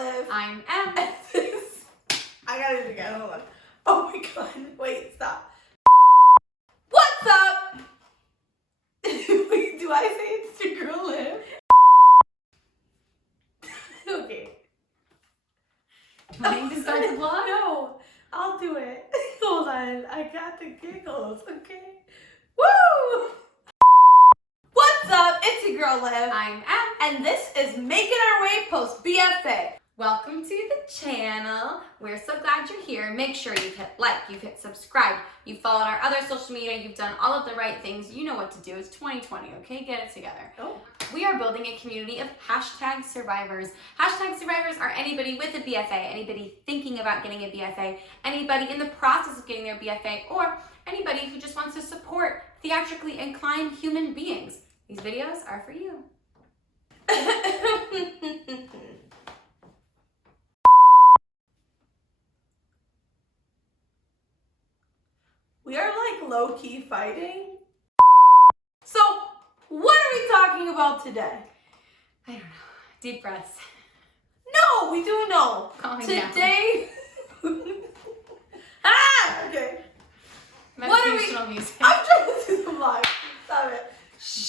Liv. I'm M. I got it again. Hold on. Oh my god. Wait, stop. What's up? Wait, do I say it's your girl Liv? Okay. Do you need to start the vlog? No, I'll do it. Hold on. I got the giggles. Okay. Woo! What's up? It's your girl Liv. I'm M. And this is Making Our Way post B.F.A. Welcome to the channel. We're so glad you're here. Make sure you've hit like, you've hit subscribe, you've followed our other social media, you've done all of the right things. You know what to do. It's 2020, okay? Get it together. Oh. We are building a community of hashtag survivors. Hashtag survivors are anybody with a B.F.A, anybody thinking about getting a B.F.A, anybody in the process of getting their B.F.A, or anybody who just wants to support theatrically inclined human beings. These videos are for you. We are like low-key fighting. So, what are we talking about today? I don't know. Deep breaths. No, we do know. Calming down. Today. Okay. What are we? Meditational music. I'm trying to do the vlog. Stop it. Shh.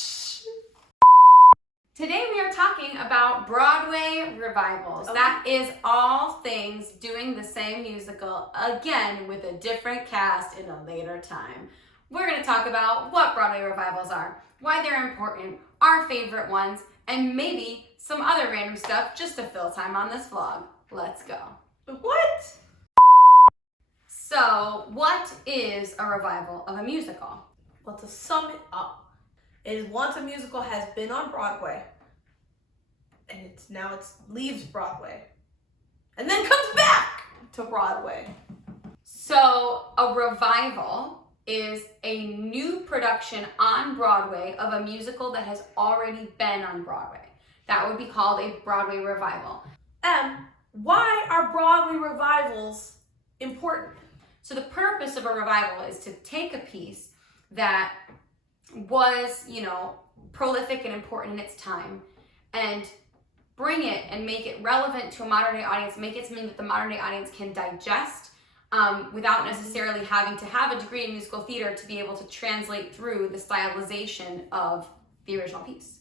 Today we are talking about Broadway revivals. Okay. That is all things doing the same musical again with a different cast in a later time. We're going to talk about what Broadway revivals are, why they're important, our favorite ones, and maybe some other random stuff just to fill time on this vlog. Let's go. What? So, what is a revival of a musical? Well, to sum it up, it is once a musical has been on Broadway, and it's leaves Broadway, and then comes back to Broadway. So, a revival is a new production on Broadway of a musical that has already been on Broadway. That would be called a Broadway revival. Why are Broadway revivals important? So the purpose of a revival is to take a piece that was, prolific and important in its time and bring it and make it relevant to a modern day audience, make it something that the modern day audience can digest without necessarily having to have a degree in musical theater to be able to translate through the stylization of the original piece.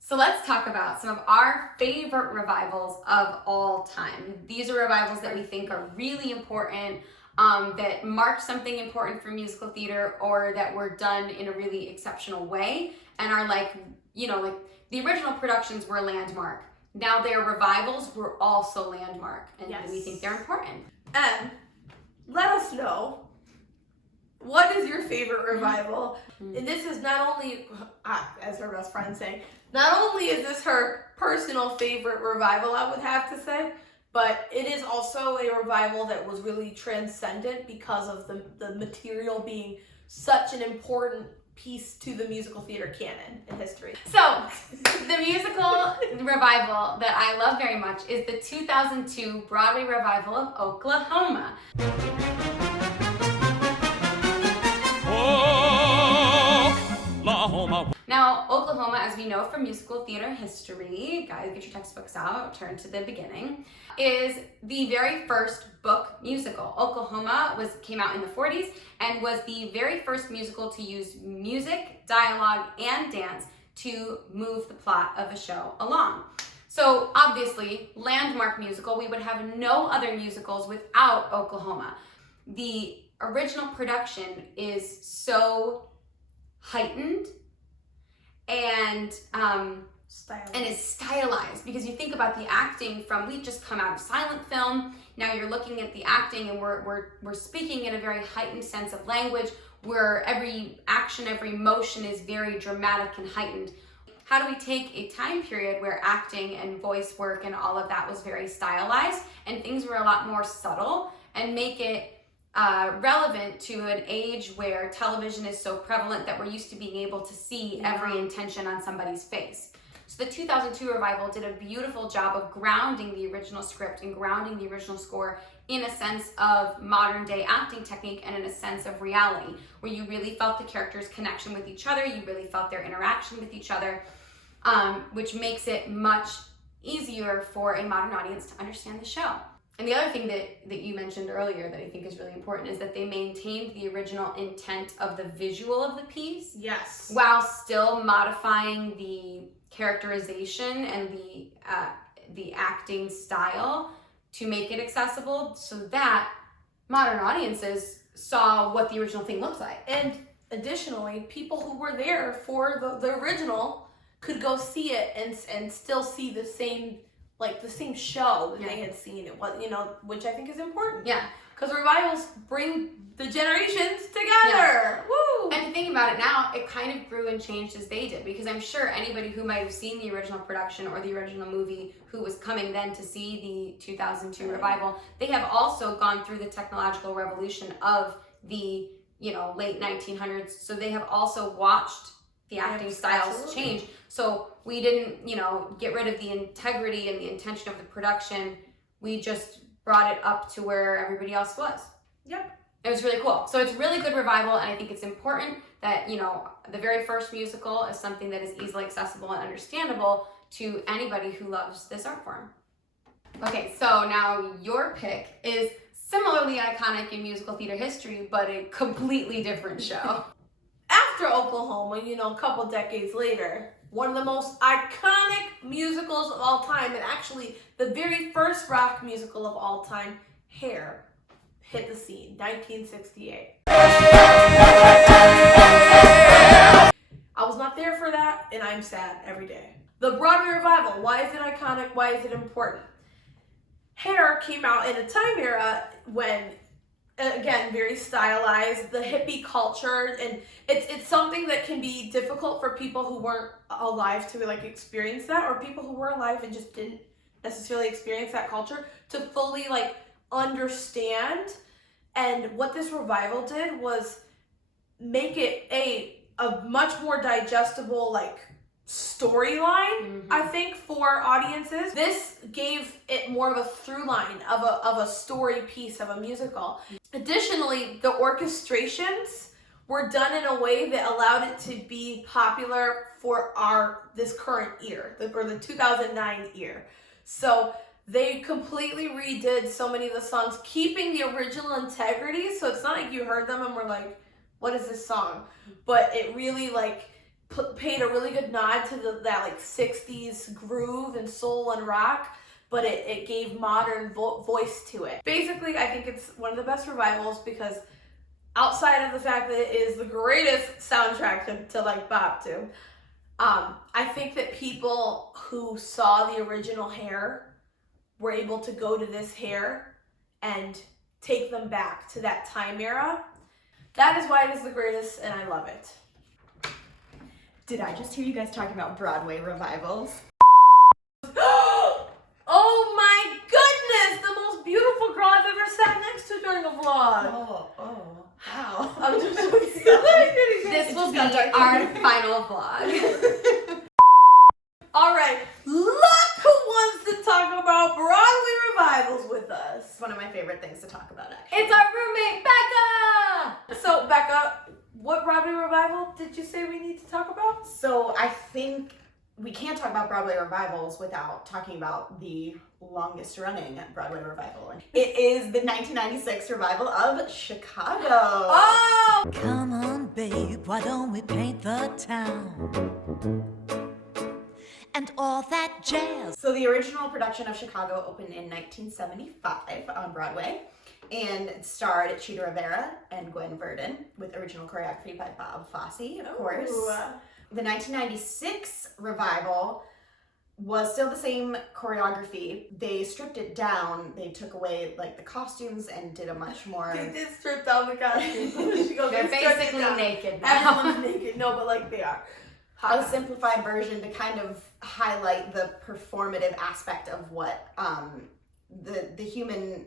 So let's talk about some of our favorite revivals of all time. These are revivals that we think are really important, that marked something important for musical theater or that were done in a really exceptional way and are like the original productions were landmark. Now their revivals were also landmark and Yes. we think they're important. Let us know, what is your favorite revival? Mm-hmm. And this is not only, as her best friend saying, not only is this her personal favorite revival, I would have to say, but it is also a revival that was really transcendent because of the material being such an important piece to the musical theater canon in history. So, the musical revival that I love very much is the 2002 Broadway revival of Oklahoma. Oklahoma. Now, Oklahoma, as we know from musical theater history, guys, get your textbooks out, turn to the beginning, is the very first book musical. Oklahoma came out in the 40s and was the very first musical to use music, dialogue, and dance to move the plot of a show along. So obviously, landmark musical, we would have no other musicals without Oklahoma. The original production is so heightened and is stylized, because you think about the acting from, we've just come out of silent film, now you're looking at the acting and we're speaking in a very heightened sense of language where every action, every motion is very dramatic and heightened. How do we take a time period where acting and voice work and all of that was very stylized and things were a lot more subtle and make it relevant to an age where television is so prevalent that we're used to being able to see every intention on somebody's face. So the 2002 revival did a beautiful job of grounding the original script and grounding the original score in a sense of modern day acting technique and in a sense of reality, where you really felt the characters' connection with each other, you really felt their interaction with each other, which makes it much easier for a modern audience to understand the show. And the other thing that you mentioned earlier that I think is really important is that they maintained the original intent of the visual of the piece. Yes. While still modifying the characterization and the acting style to make it accessible so that modern audiences saw what the original thing looked like. And additionally, people who were there for the original could go see it and still see the same show that they had seen. It was, which I think is important. Yeah. Because revivals bring the generations together. Woo! And to think about it now, it kind of grew and changed as they did, because I'm sure anybody who might have seen the original production or the original movie who was coming then to see the 2002 revival, they have also gone through the technological revolution of the late 1900s. So they have also watched the acting styles change. So we didn't, get rid of the integrity and the intention of the production. We just brought it up to where everybody else was. Yep. It was really cool. So it's really good revival, and I think it's important that, the very first musical is something that is easily accessible and understandable to anybody who loves this art form. Okay, so now your pick is similarly iconic in musical theater history, but a completely different show. After Oklahoma, a couple decades later, one of the most iconic musicals of all time, and actually the very first rock musical of all time, Hair, hit the scene, 1968. I was not there for that, and I'm sad every day. The Broadway revival, why is it iconic? Why is it important? Hair came out in a time era when, again, very stylized, the hippie culture, and it's something that can be difficult for people who weren't alive to experience that, or people who were alive and just didn't necessarily experience that culture to fully understand. And what this revival did was make it a much more digestible storyline, I think, for audiences. This gave it more of a through line of a story piece of a musical. Additionally, the orchestrations were done in a way that allowed it to be popular for this current year, or the 2009 year. So they completely redid so many of the songs, keeping the original integrity. So it's not like you heard them and were like, what is this song? But it really paid a really good nod to that 60s groove and soul and rock, but it gave modern voice to it. Basically, I think it's one of the best revivals because outside of the fact that it is the greatest soundtrack to bop to, I think that people who saw the original Hair were able to go to this Hair and take them back to that time era. That is why it is the greatest, and I love it. Did I just hear you guys talking about Broadway revivals? Oh my goodness! The most beautiful girl I've ever sat next to during a vlog. How? I'm just This will be our final vlog. All right, look who wants to talk about Broadway revivals with us. It's one of my favorite things to talk about, actually. It's our roommate, Becca! So, Becca, what Broadway revival did you say we need to talk about? So I think we can't talk about Broadway revivals without talking about the longest running Broadway revival. It is the 1996 revival of Chicago. Oh! Come on, babe, why don't we paint the town? And all that jazz. So the original production of Chicago opened in 1975 on Broadway, and it starred Chita Rivera and Gwen Verdon, with original choreography by Bob Fosse, of course. The 1996 revival was still the same choreography. They stripped it down. They took away the costumes and did a much more... They did strip down the costumes. They're basically naked now. Everyone's naked. No, but they are. A simplified version to kind of highlight the performative aspect of what the human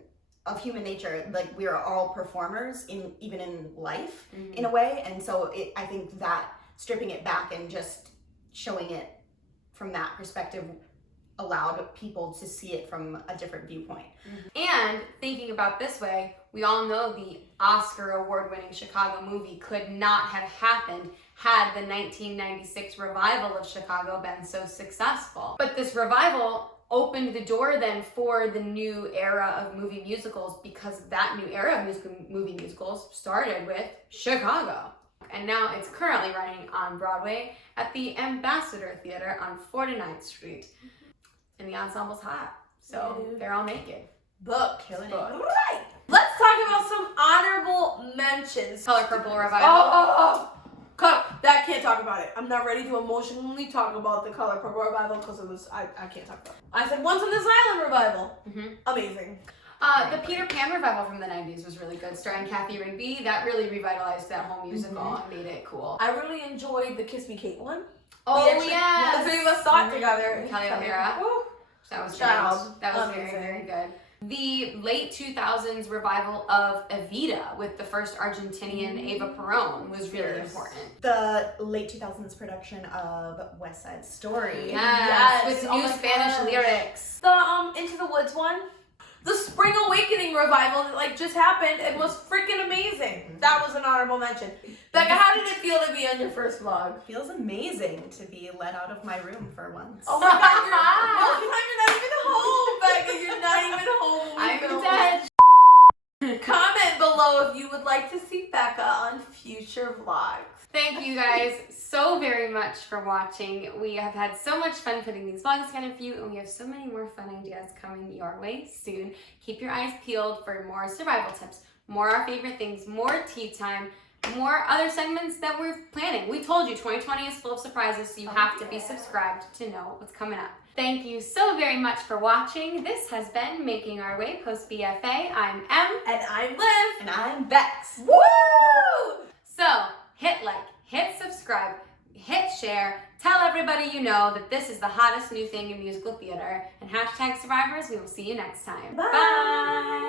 nature. We are all performers even in life, in a way. And so I think that stripping it back and just showing it from that perspective allowed people to see it from a different viewpoint. And thinking about this way, we all know the Oscar award-winning Chicago movie could not have happened had the 1996 revival of Chicago been so successful. But this revival opened the door then for the new era of movie musicals, because that new era of movie musicals started with Chicago. And now it's currently running on Broadway at the Ambassador Theater on 49th Street. And the ensemble's hot, so they're all naked. Book. Killing it. Right. Let's talk about some honorable mentions. Color Purple Revival. That can't talk about it. I'm not ready to emotionally talk about the Color Purple Revival because I can't talk about it. I said Once on This Island Revival. Amazing. The Peter Pan revival from the 90s was really good, starring Kathy Rigby. That really revitalized that whole musical and made it cool. I really enjoyed the Kiss Me Kate one. Oh, yeah. The three of us saw it together. Kelly O'Hara. That was Child. great. That was Amazing. very, very good. The late 2000s revival of Evita with the first Argentinian Eva Perón was really important. The late 2000s production of West Side Story. Yes, with Oh new my Spanish gosh. lyrics. The Into the Woods one. The Spring Awakening revival that like just happened and was freaking amazing. That was an honorable mention. Becca, how did it feel to be on your first vlog? Feels amazing to be let out of my room for once. Oh my god, you're not even home, Becca. You're not even home. I'm dead. Comment below if you would like to see Becca on future vlogs. Thank you guys so very much for watching. We have had so much fun putting these vlogs together for you, and we have so many more fun ideas coming your way soon. Keep your eyes peeled for more survival tips, more our favorite things, more tea time, more other segments that we're planning. We told you 2020 is full of surprises, so you have to be subscribed to know what's coming up. Thank you so very much for watching. This has been Making Our Way post B.F.A. I'm Em. And I'm Liv. And I'm Bex. Woo! So, hit like, hit subscribe, hit share, tell everybody you know that this is the hottest new thing in musical theater, and #Survivors. We will see you next time. Bye. Bye.